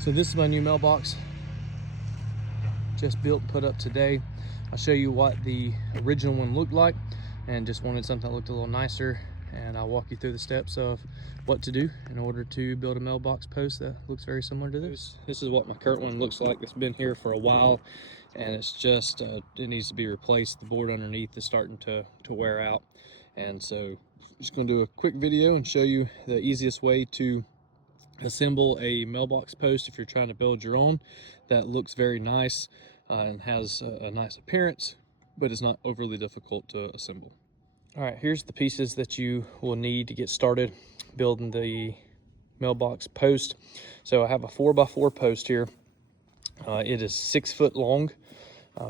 So this is my new mailbox, just built and put up today. I'll show you what the original one looked like, and just wanted something that looked a little nicer, and I'll walk you through the steps of what to do in order to build a mailbox post that looks very similar to this. This is what my current one looks like. It's been here for a while, and it's just it needs to be replaced. The board underneath is starting to wear out, and so I'm just going to do a quick video and show you the easiest way to assemble a mailbox post if you're trying to build your own that looks very nice and has a nice appearance, but is not overly difficult to assemble. All right, here's the pieces that you will need to get started building the mailbox post. So I have a 4x4 post here. It is 6 foot long.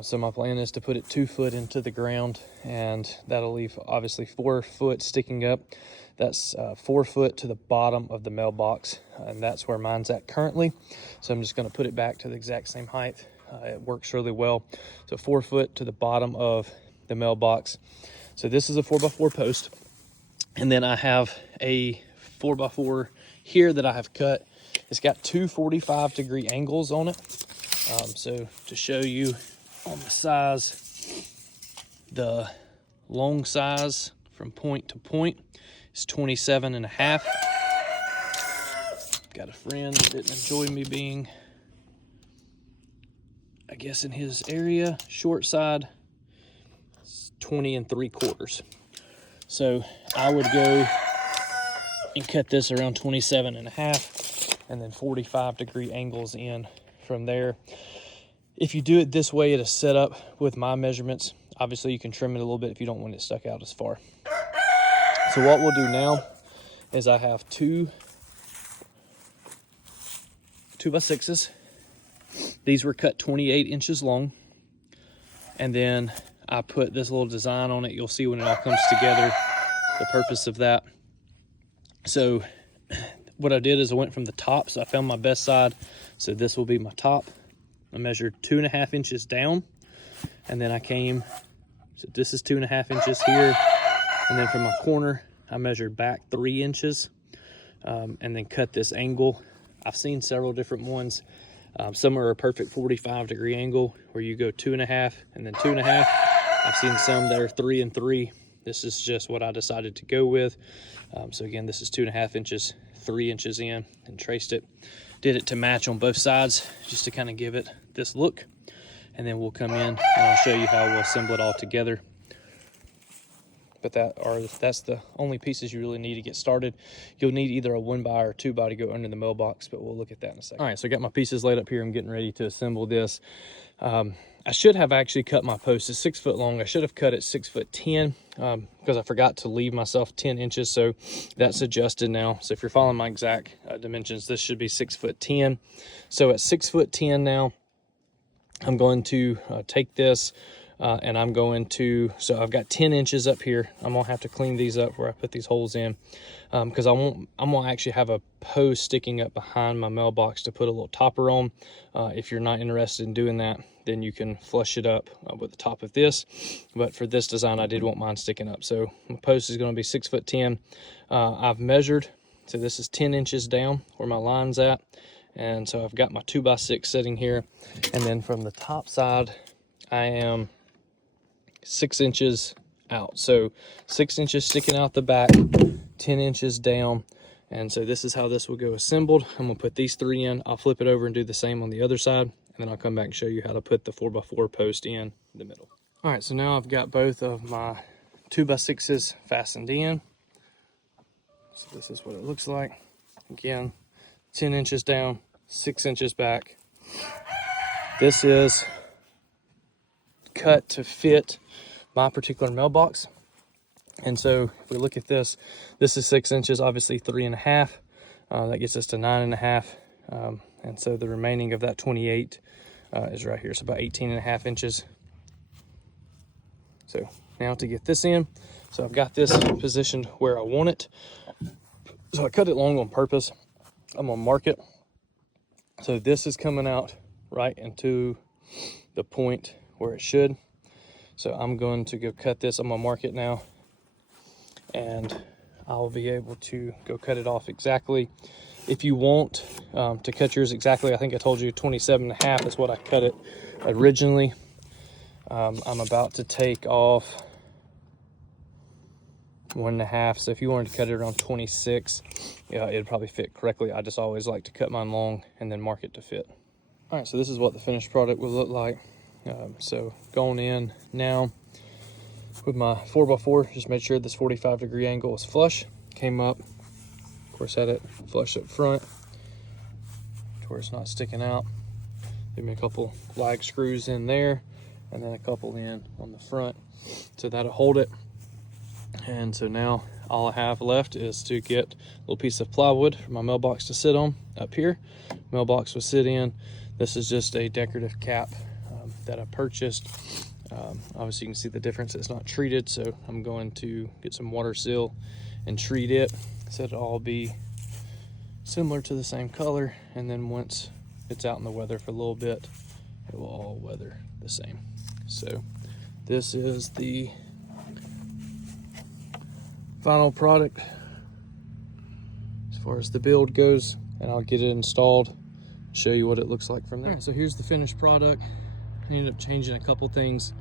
So my plan is to put it 2 foot into the ground, and that'll leave obviously 4 foot sticking up. That's 4 foot to the bottom of the mailbox, and that's where mine's at currently. So I'm just going to put it back to the exact same height. It works really well. So 4 foot to the bottom of the mailbox. So this is a 4x4 post, and then I have a 4x4 here that I have cut. It's got two 45-degree angles on it. So to show you on the size, the long size from point to point is 27.5. Got a friend that didn't enjoy me being, I guess, in his area. Short side is 20.75. So I would go and cut this around 27.5, and then 45-degree angles in from there. If you do it this way, it is set up with my measurements. Obviously, you can trim it a little bit if you don't want it stuck out as far. So what we'll do now is I have two 2x6s. These were cut 28 inches long. And then I put this little design on it. You'll see when it all comes together, the purpose of that. So what I did is I went from the top. So I found my best side. So this will be my top. I measured 2.5 inches down, and then I came, so this is 2.5 inches here, and then from my corner I measured back 3 inches, and then cut this angle. I've seen several different ones. Some are a perfect 45-degree angle where you go 2.5 and then 2.5. I've seen some that are 3 and 3. This is just what I decided to go with. So again, this is 2.5 inches, 3 inches in, and traced it. Did it to match on both sides, just to kind of give it this look. And then we'll come in and I'll show you how we'll assemble it all together. But that's the only pieces you really need to get started. You'll need either a 1x or 2x to go under the mailbox, but we'll look at that in a second. All right, so I got my pieces laid up here. I'm getting ready to assemble this. I should have actually cut my post. It's 6 foot long. I should have cut it 6'10", because I forgot to leave myself 10 inches. So that's adjusted now. So if you're following my exact dimensions, this should be 6'10". So at 6'10" now, I'm going to take this and I'm going to, so I've got 10 inches up here. I'm gonna have to clean these up where I put these holes in, because I'm gonna actually have a post sticking up behind my mailbox to put a little topper on. If you're not interested in doing that, then you can flush it up with the top of this. But for this design, I did want mine sticking up. So my post is gonna be 6'10". I've measured, so this is 10 inches down where my line's at. And so I've got my 2x6 sitting here. And then from the top side, I am 6 inches out. So 6 inches sticking out the back, 10 inches down. And so this is how this will go assembled. I'm gonna put these 3 in. I'll flip it over and do the same on the other side. And then I'll come back and show you how to put the 4x4 post in the middle. All right, so now I've got both of my 2x6s fastened in. So this is what it looks like. Again, 10 inches down, 6 inches back. This is cut to fit my particular mailbox. And so if we look at this, this is 6 inches, obviously 3.5. That gets us to 9.5. And so the remaining of that 28 is right here. So about 18.5 inches. So now to get this in, so I've got this positioned where I want it. So I cut it long on purpose. I'm gonna mark it. So this is coming out right into the point where it should. So I'm going to go cut this. I'm gonna mark it now, and I'll be able to go cut it off exactly. If you want to cut yours exactly, I think I told you 27.5 is what I cut it originally. I'm about to take off 1.5, so if you wanted to cut it around 26, yeah, it'd probably fit correctly. I just always like to cut mine long and then mark it to fit. All right, so this is what the finished product will look like. So going in now with my 4x4, just made sure this 45-degree angle was flush. Came up, of course, had it flush up front to where it's not sticking out. Give me a couple lag screws in there, and then a couple in on the front, so that'll hold it. And so now all I have left is to get a little piece of plywood for my mailbox to sit on up here. Mailbox will sit in. This is just a decorative cap that I purchased. Obviously you can see the difference, it's not treated, so I'm going to get some water seal and treat it so it'll all be similar to the same color, and then once it's out in the weather for a little bit, it will all weather the same. So this is the final product as far as the build goes, and I'll get it installed, show you what it looks like from there. All right, so here's the finished product. I ended up changing a couple things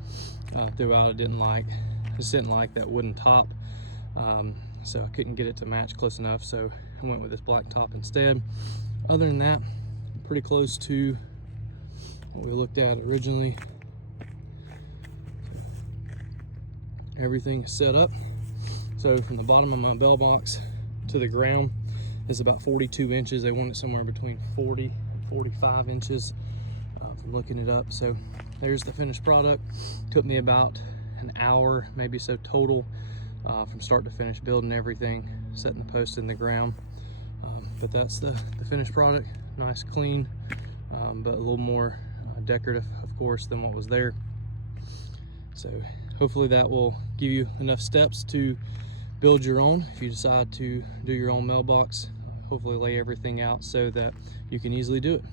throughout. I just didn't like that wooden top, so I couldn't get it to match close enough, so I went with this black top instead. Other than that, pretty close to what we looked at originally. Everything is set up. So from the bottom of my bell box to the ground is about 42 inches. They want it somewhere between 40 and 45 inches from looking it up. So there's the finished product. Took me about an hour, maybe so total, from start to finish, building everything, setting the post in the ground. But that's the finished product. Nice, clean, but a little more decorative, of course, than what was there. So hopefully that will give you enough steps to build your own. If you decide to do your own mailbox, hopefully lay everything out so that you can easily do it.